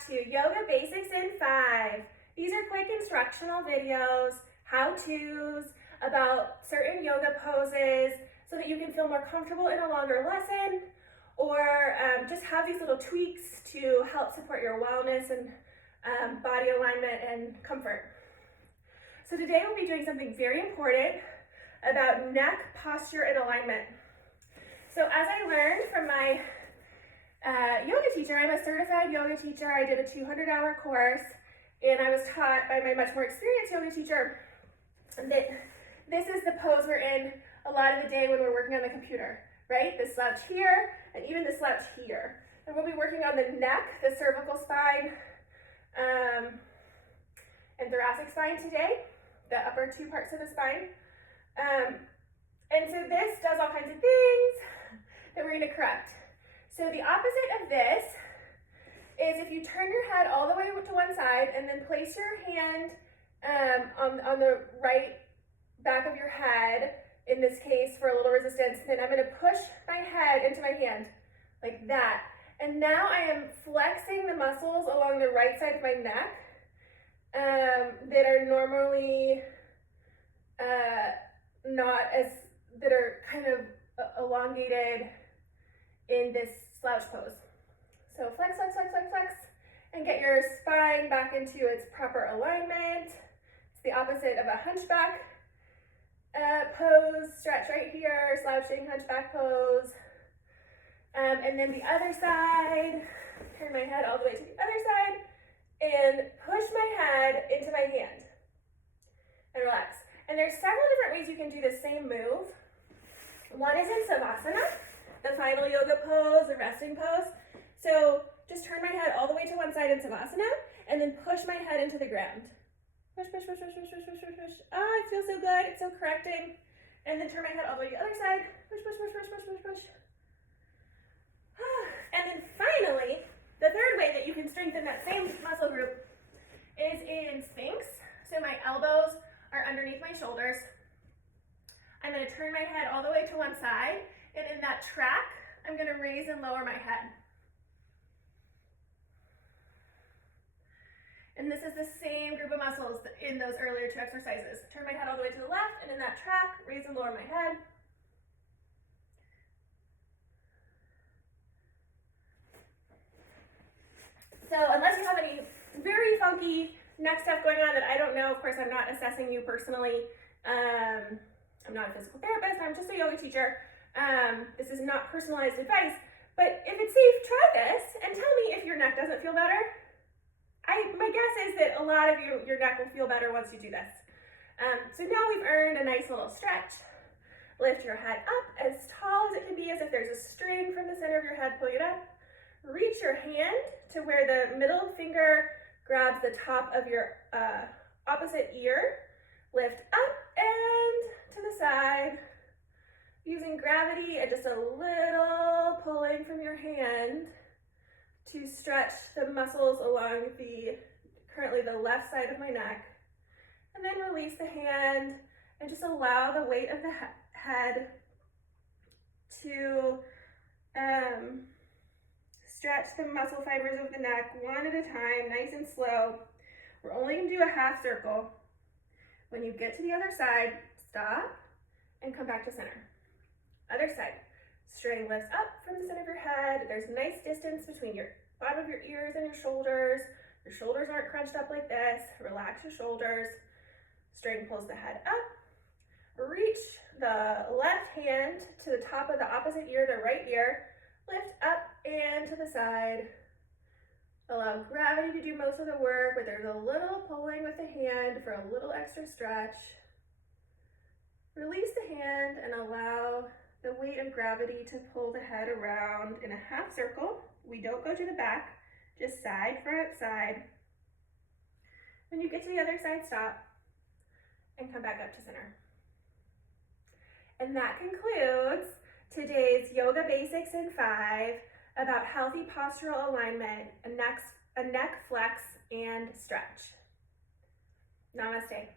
back to Yoga Basics in 5. These are quick instructional videos, how-tos about certain yoga poses so that you can feel more comfortable in a longer lesson, or just have these little tweaks to help support your wellness and body alignment and comfort. So today we'll be doing something very important about neck posture and alignment. So as I learned from my yoga teacher, I'm a certified yoga teacher. I did a 200-hour course, and I was taught by my much more experienced yoga teacher that this is the pose we're in a lot of the day when we're working on the computer, right? The slouch here, and even the slouch here. And we'll be working on the neck, the cervical spine, and thoracic spine today, the upper two parts of the spine. And so this does all kinds of things that we're going to correct. So the opposite of this is if you turn your head all the way to one side and then place your hand on the right back of your head, in this case for a little resistance, then I'm going to push my head into my hand like that. And now I am flexing the muscles along the right side of my neck that are normally that are kind of elongated in this slouch pose. So flex, flex, flex, flex, flex, and get your spine back into its proper alignment. It's the opposite of a hunchback pose. Stretch right here, slouching hunchback pose. And then the other side, turn my head all the way to the other side, and push my head into my hand, and relax. And there's several different ways you can do the same move. One is in Savasana, the final yoga pose or resting pose. So just turn my head all the way to one side in Savasana, and then push my head into the ground. Push, push, push, push, push, push, push, push, push. Ah, it feels so good, it's so correcting. And then turn my head all the way to the other side. Push, push, push, push, push, push, push. And then finally, the third way that you can strengthen that same muscle group is in Sphinx. So my elbows are underneath my shoulders. I'm going to turn my head all the way to one side, and in that track, I'm going to raise and lower my head. And this is the same group of muscles in those earlier two exercises. Turn my head all the way to the left, and in that track, raise and lower my head. So unless you have any very funky neck stuff going on that I don't know, of course, I'm not assessing you personally. I'm not a physical therapist, I'm just a yoga teacher. This is not personalized advice, but if it's safe, try this and tell me if your neck doesn't feel better. My guess is that a lot of your neck will feel better once you do this. So now we've earned a nice little stretch. Lift your head up as tall as it can be, as if there's a string from the center of your head, pulling it up. Reach your hand to where the middle finger grabs the top of your opposite ear. Lift up and to the side, using gravity and just a little pulling from your hand to stretch the muscles along currently the left side of my neck. And then release the hand and just allow the weight of the head to stretch the muscle fibers of the neck one at a time, nice and slow. We're only going to do a half circle. When you get to the other side, stop and come back to center. Other side. String lifts up from the center of your head. There's a nice distance between your bottom of your ears and your shoulders. Your shoulders aren't crunched up like this. Relax your shoulders. String pulls the head up. Reach the left hand to the top of the opposite ear, the right ear. Lift up and to the side. Allow gravity to do most of the work, but there's a little pulling with the hand for a little extra stretch. Release the hand and allow the weight of gravity to pull the head around in a half circle. We don't go to the back, just side, front, side. When you get to the other side, stop and come back up to center. And that concludes today's Yoga Basics in 5 about healthy postural alignment, a neck flex, and stretch. Namaste.